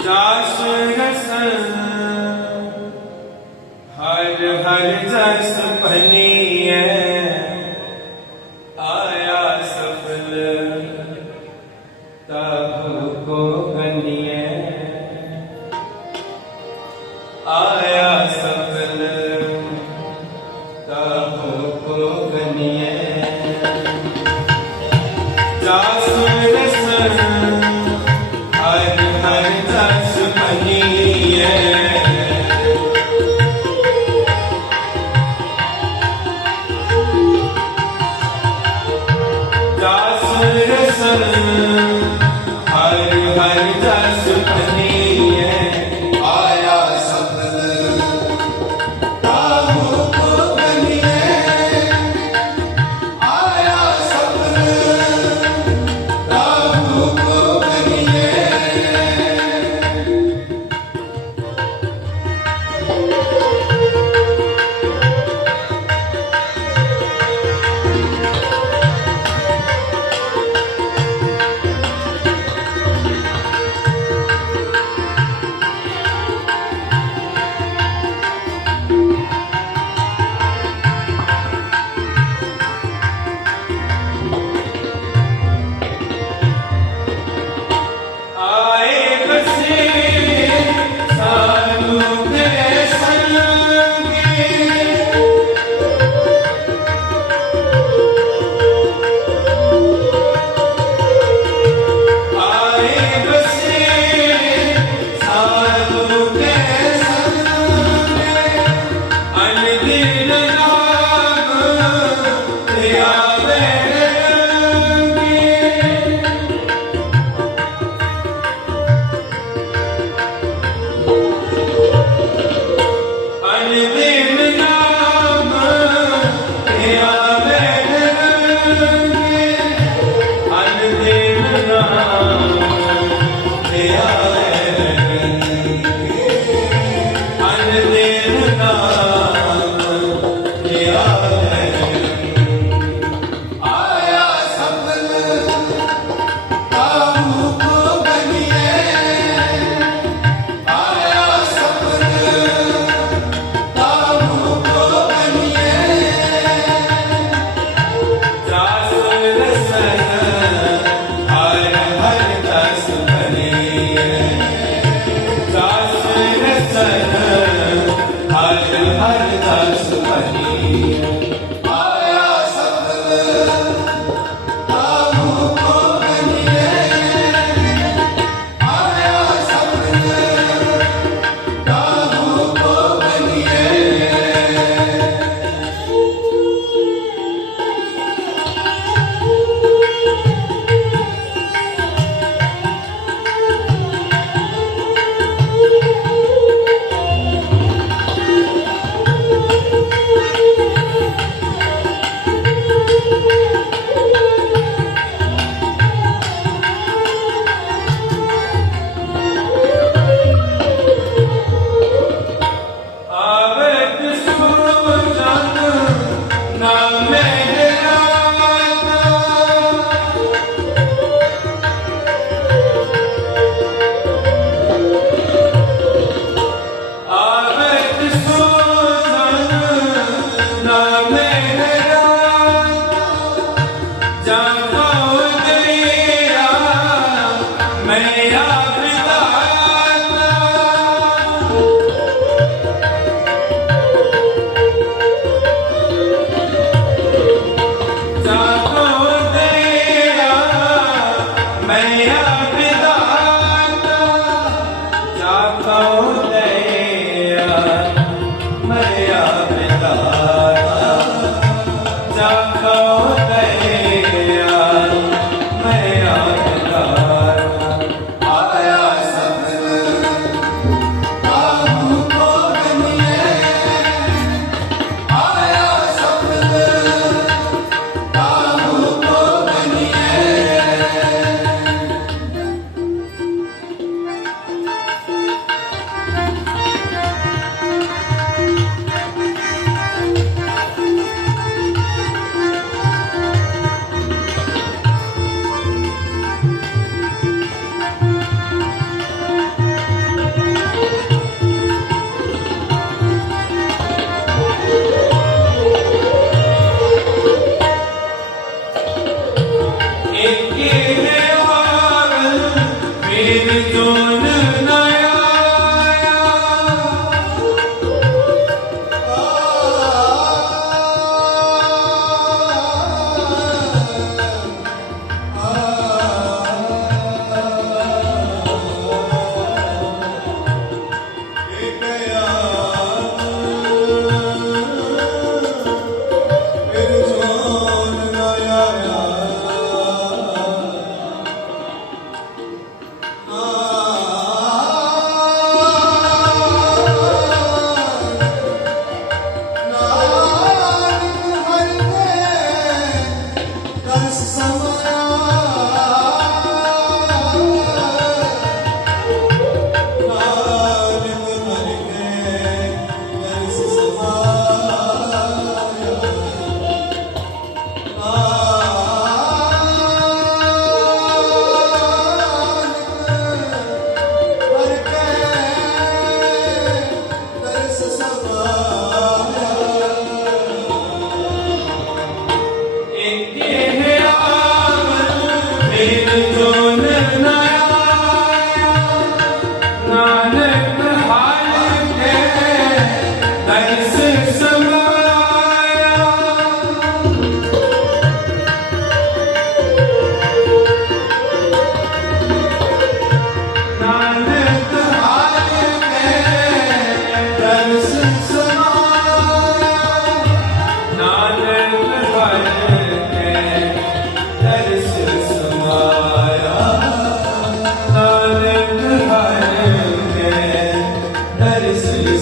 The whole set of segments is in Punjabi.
ਜਸ ਰਸ ਹਰ ਹਰ ਜਸ ਭਨੀਐ ਆਇਆ ਸਫਲ ਤਬ ਕੋ ਗਨੀਐ ਆਇਆ ਸਫਲ ਤਬ ਕੋ ਗਨੀਐ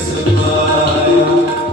ਸਮਾਇਆ